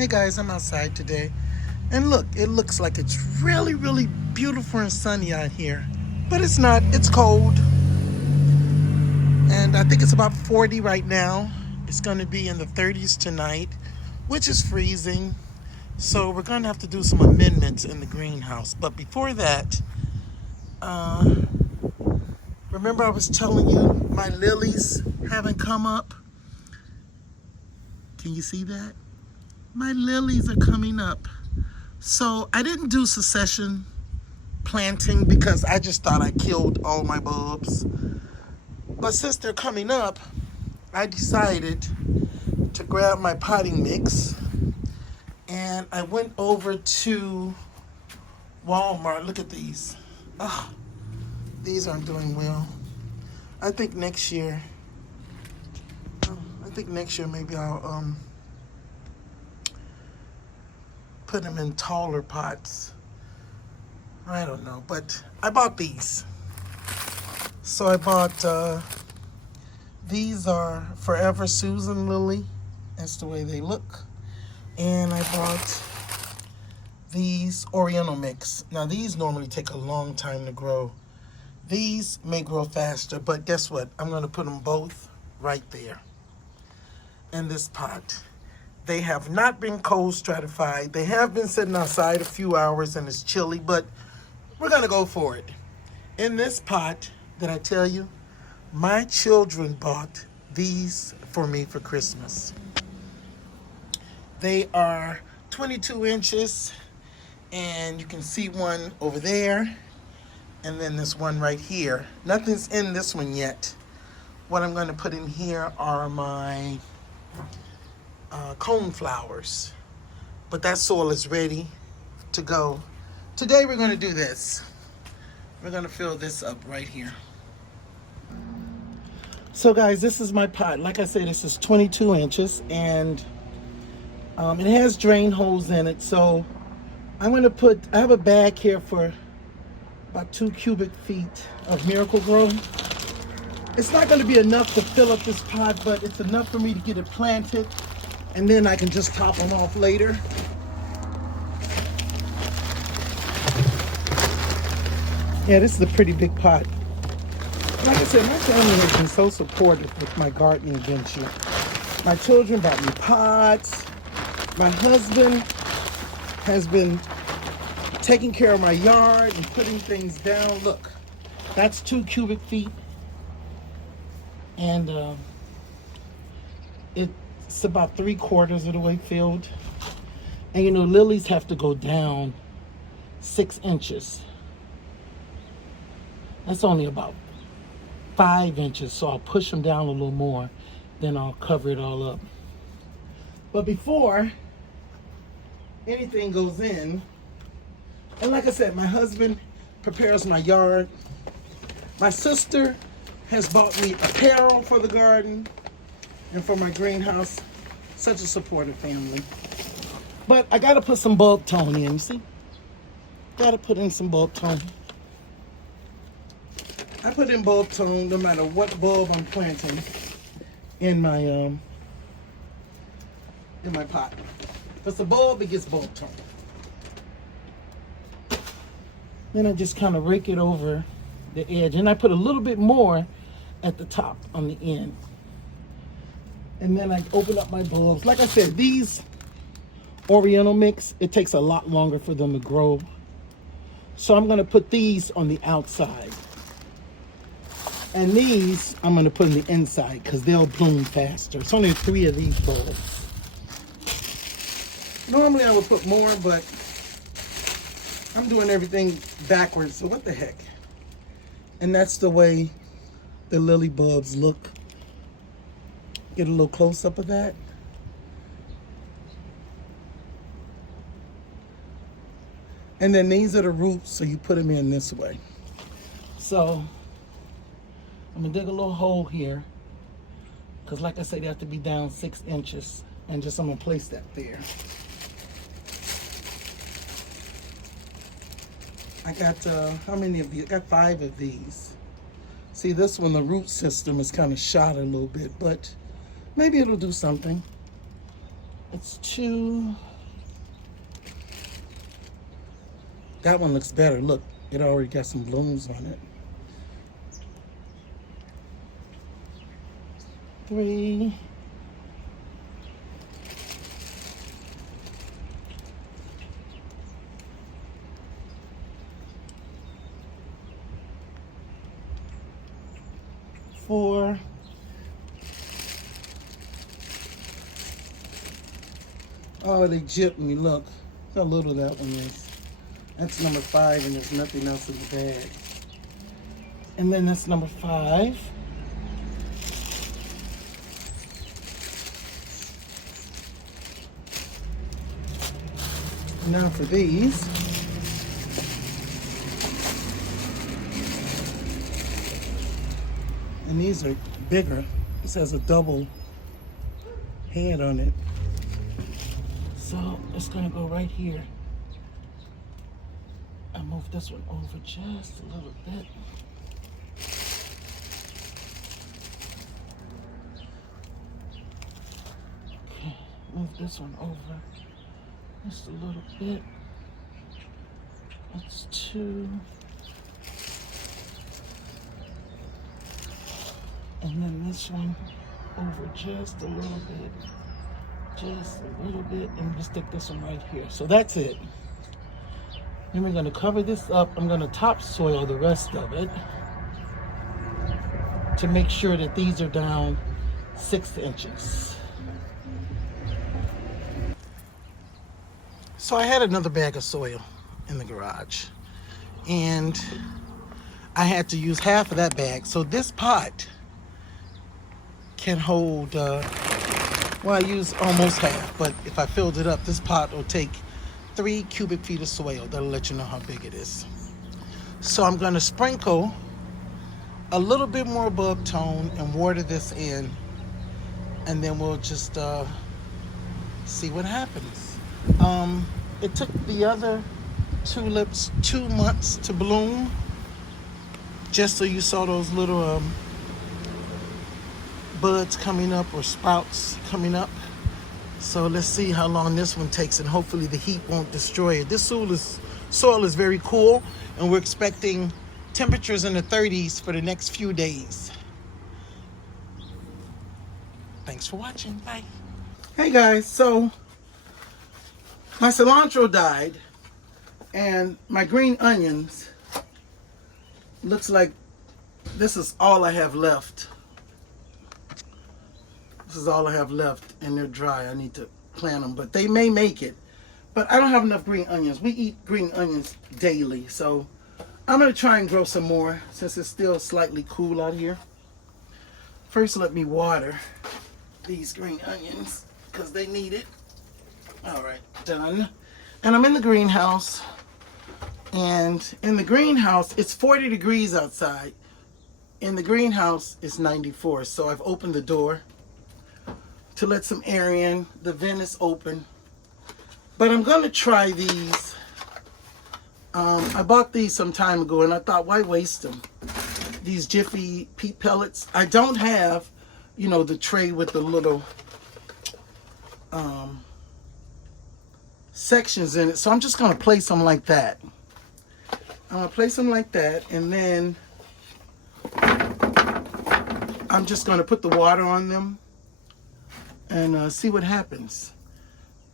Hey guys, I'm outside today. And look, it looks like it's really, really beautiful and sunny out here. But it's not, it's cold. And I think it's about 40 right now. It's going to be in the 30s tonight, which is freezing. So we're going to have to do some amendments in the greenhouse. But before that, remember I was telling you my lilies haven't come up? Can you see that? My lilies are coming up. So I didn't do succession planting because I just thought I killed all my bulbs. But since they're coming up, I decided to grab my potting mix and I went over to Walmart. Look at these. Oh, these aren't doing well. I think next year maybe I'll put them in taller pots. I don't know, but I bought these. So I bought, these are Forever Susan Lily. That's the way they look. And I bought these Oriental Mix. Now these normally take a long time to grow. These may grow faster, but guess what? I'm gonna put them both right there in this pot. They have not been cold stratified. They have been sitting outside a few hours and it's chilly, but we're gonna go for it. In this pot, did I tell you? My children bought these for me for Christmas. They are 22 inches and you can see one over there and then this one right here. Nothing's in this one yet. What I'm gonna put in here are my cone flowers, but that soil is ready to go. Today we're going to do this. We're going to fill this up right here. So guys, this is my pot. Like I said, this is 22 inches and it has drain holes in it. So I'm going to I have a bag here for about 2 cubic feet of Miracle-Gro. It's not going to be enough to fill up this pot, but it's enough for me to get it planted. And then I can just top them off later. Yeah, this is a pretty big pot. Like I said, my family has been so supportive with my gardening venture. My children bought me pots. My husband has been taking care of my yard and putting things down. Look, that's 2 cubic feet. And it's about 3/4 of the way filled. And you know, lilies have to go down 6 inches. That's only about 5 inches, so I'll push them down a little more, then I'll cover it all up. But before anything goes in, and like I said, my husband prepares my yard. My sister has bought me apparel for the garden and for my greenhouse. Such a supportive family. But I gotta put some bulb tone in, see? Gotta put in some bulb tone. I put in bulb tone no matter what bulb I'm planting in my pot. If it's a bulb, it gets bulb tone. Then I just kind of rake it over the edge, and I put a little bit more at the top on the end. And then I open up my bulbs. Like I said, these Oriental Mix, it takes a lot longer for them to grow. So I'm gonna put these on the outside. And these, I'm gonna put in the inside because they'll bloom faster. It's only 3 of these bulbs. Normally I would put more, but I'm doing everything backwards, so what the heck? And that's the way the lily bulbs look. Get a little close up of that. And then these are the roots, so you put them in this way. So I'm gonna dig a little hole here, because like I said, they have to be down 6 inches. And I'm gonna place that there. I got, how many of these? I got 5 of these. See, this one, the root system is kind of shot a little bit, but maybe it'll do something. It's 2, That one looks better. Look, it already got some blooms on it. 3. 4. Oh, they gypped me. Look how little that one is. That's number 5, and there's nothing else in the bag. And then that's number 5. Now for these. And these are bigger. This has a double head on it. So it's gonna go right here. I move this one over just a little bit. Okay, move this one over just a little bit. That's 2. And then this one over just a little bit. Just a little bit. And we'll stick this one right here. So that's it. Then we're going to cover this up. I'm going to topsoil the rest of it to make sure that these are down 6 inches. So I had another bag of soil in the garage, and I had to use half of that bag. So this pot can hold, well, I used almost half, but if I filled it up, this pot will take 3 cubic feet of soil. That'll let you know how big it is. So I'm going to sprinkle a little bit more bulb tone and water this in, and then we'll just see what happens. It took the other tulips 2 months to bloom, just so you saw those little buds coming up or sprouts coming up. So let's see how long this one takes, and hopefully the heat won't destroy it. This soil is very cool, and we're expecting temperatures in the 30s for the next few days. Thanks for watching. Bye. Hey guys, so my cilantro died, and my green onions, looks like this is all I have left. This is all I have left, and they're dry. I need to plant them, but they may make it. But I don't have enough green onions. We eat green onions daily, so I'm going to try and grow some more since it's still slightly cool out here. First, let me water these green onions because they need it. All right, done. And I'm in the greenhouse, and in the greenhouse, it's 40 degrees outside. In the greenhouse, it's 94, so I've opened the door to let some air in. The vent is open. But I'm going to try these. I bought these some time ago, and I thought, why waste them? These Jiffy peat pellets. I don't have, you know, the tray with the little sections in it. So I'm just going to place them like that. I'm going to place them like that, and then I'm just going to put the water on them and see what happens.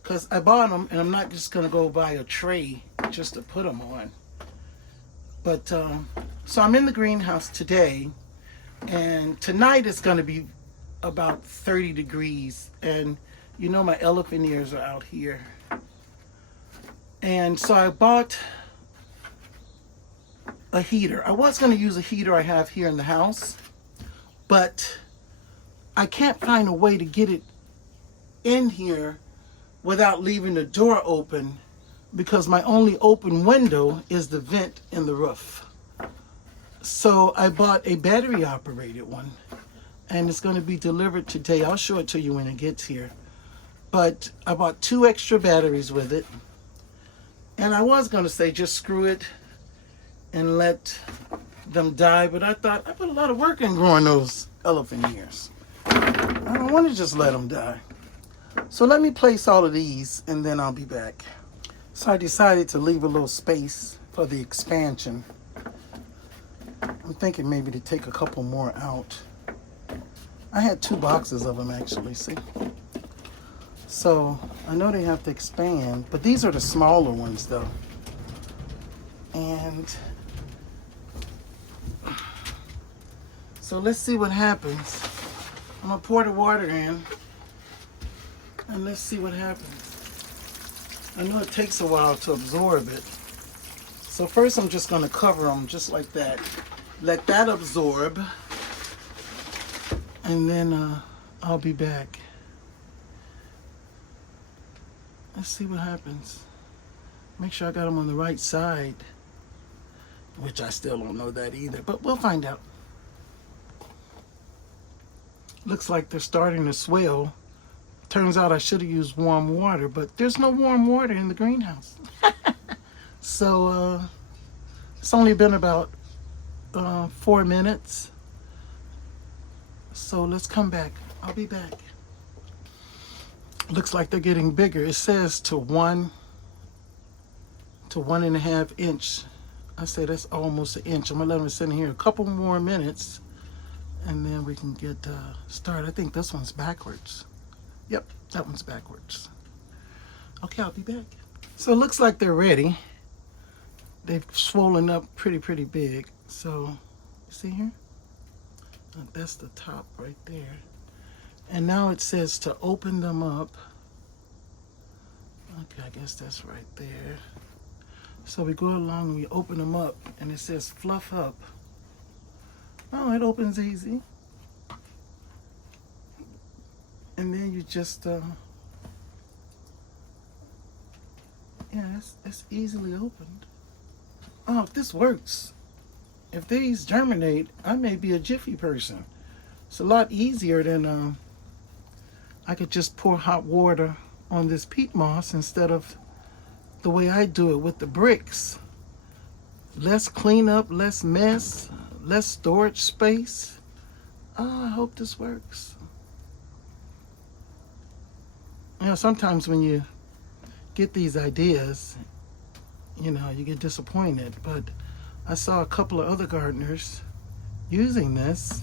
Because I bought them, and I'm not just going to go buy a tray just to put them on. But, so I'm in the greenhouse today, and tonight it's going to be about 30 degrees. And you know my elephant ears are out here. And so I bought a heater. I was going to use a heater I have here in the house, but I can't find a way to get it in here without leaving the door open, because my only open window is the vent in the roof. So I bought a battery operated one, and it's going to be delivered today. I'll show it to you when it gets here. But I bought 2 extra batteries with it, and I was going to say just screw it and let them die, but I thought I put a lot of work in growing those elephant ears. I don't want to just let them die. So let me place all of these, and then I'll be back. So I decided to leave a little space for the expansion. I'm thinking maybe to take a couple more out. I had 2 boxes of them actually, see? So I know they have to expand, but these are the smaller ones though. And so let's see what happens. I'm gonna pour the water in and let's see what happens. I know it takes a while to absorb it. So first I'm just gonna cover them just like that. Let that absorb. And then I'll be back. Let's see what happens. Make sure I got them on the right side. Which I still don't know that either, but we'll find out. Looks like they're starting to swell. Turns out I should have used warm water, but there's no warm water in the greenhouse. So it's only been about 4 minutes. So let's come back. I'll be back. Looks like they're getting bigger. It says to 1 to 1.5 inch. I say that's almost an inch. I'm gonna let them sit in here a couple more minutes and then we can get started. I think this one's backwards. Yep, that one's backwards. Okay, I'll be back. So it looks like they're ready. They've swollen up pretty big. So, you see here? That's the top right there. And now it says to open them up. Okay, I guess that's right there. So we go along and we open them up and it says fluff up. Oh, it opens easy. And then you just, yeah, it's easily opened. Oh, if this works, if these germinate, I may be a Jiffy person. It's a lot easier than, I could just pour hot water on this peat moss instead of the way I do it with the bricks. Less cleanup, less mess, less storage space. Oh, I hope this works. You know, sometimes when you get these ideas, you know, you get disappointed. But I saw a couple of other gardeners using this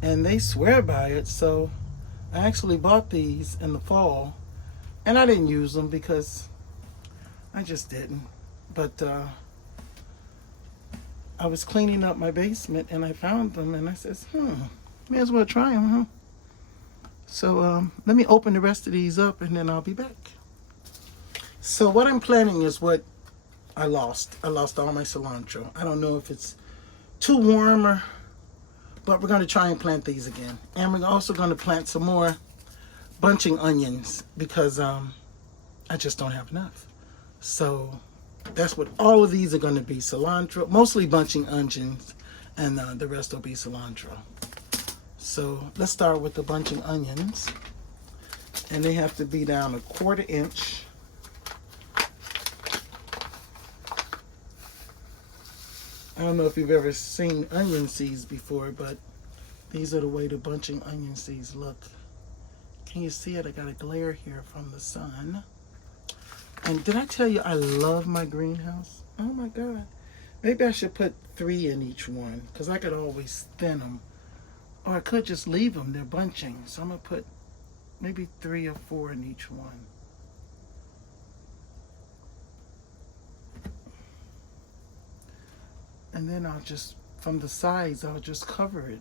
and they swear by it. So I actually bought these in the fall and I didn't use them because I just didn't. But I was cleaning up my basement and I found them and I says, may as well try them, huh? So let me open the rest of these up and then I'll be back. So what I'm planting is what I lost. I lost all my cilantro. I don't know if it's too warm or, but we're going to try and plant these again. And we're also going to plant some more bunching onions because I just don't have enough. So that's what all of these are going to be. Cilantro, mostly bunching onions, and the rest will be cilantro. So let's start with the bunching onions. And they have to be down 1/4 inch. I don't know if you've ever seen onion seeds before, but these are the way the bunching onion seeds look. Can you see it? I got a glare here from the sun. And did I tell you I love my greenhouse? Oh my God. Maybe I should put 3 in each one because I could always thin them. Or I could just leave them. They're bunching. So I'm going to put maybe 3 or 4 in each one. And then I'll just, from the sides, I'll just cover it.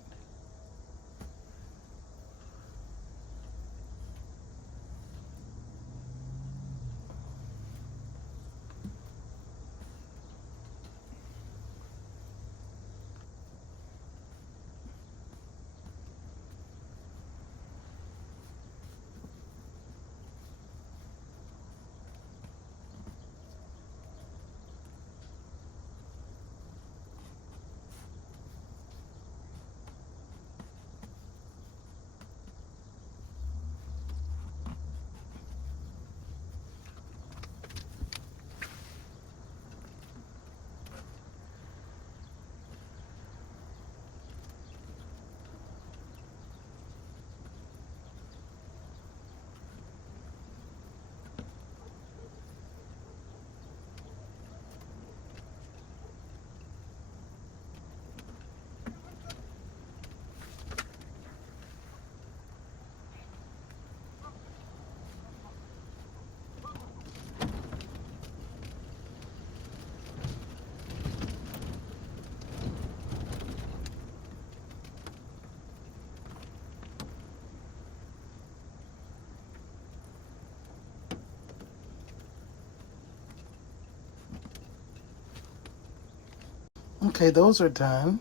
Okay, those are done.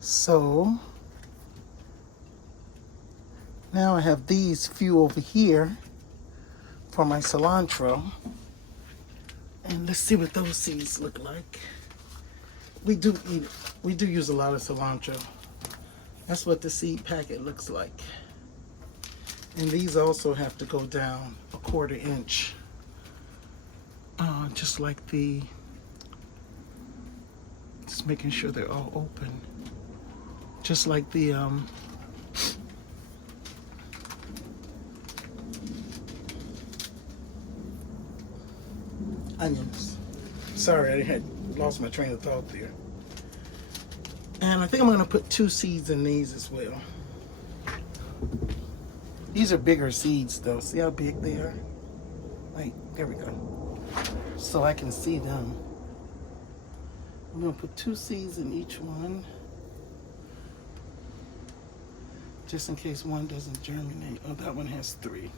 So now I have these few over here for my cilantro. And let's see what those seeds look like. We do eat, we do use a lot of cilantro. That's what the seed packet looks like. And these also have to go down a 1/4 inch. Just like just making sure they're all open. Just like the onions. Sorry, I had lost my train of thought there. And I think I'm gonna put 2 seeds in these as well. These are bigger seeds though. See how big they are? Wait, there we go. So I can see them. I'm gonna put 2 seeds in each one. Just in case one doesn't germinate. Oh, that one has 3.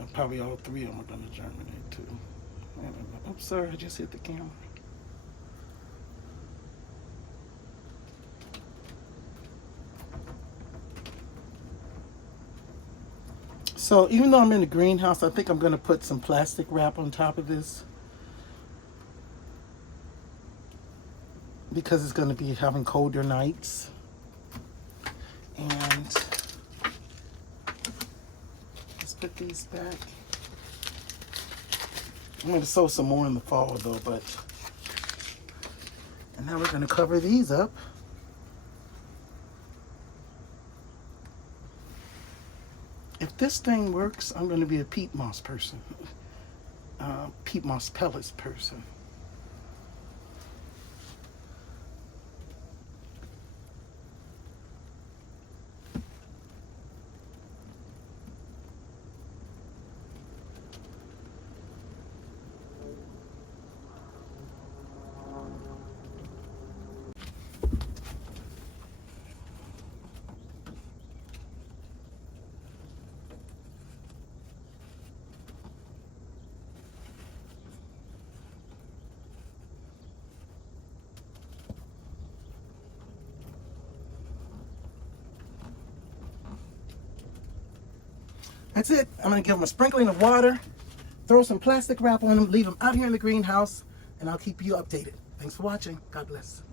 And probably all 3 of them are gonna germinate too. I don't know. Oops, sorry, I just hit the camera. So even though I'm in the greenhouse, I think I'm going to put some plastic wrap on top of this because it's going to be having colder nights. And let's put these back. I'm going to sow some more in the fall though, and now we're going to cover these up. If this thing works, I'm going to be a peat moss person. Peat moss pellets person. That's it. I'm going to give them a sprinkling of water, throw some plastic wrap on them, leave them out here in the greenhouse, and I'll keep you updated. Thanks for watching. God bless.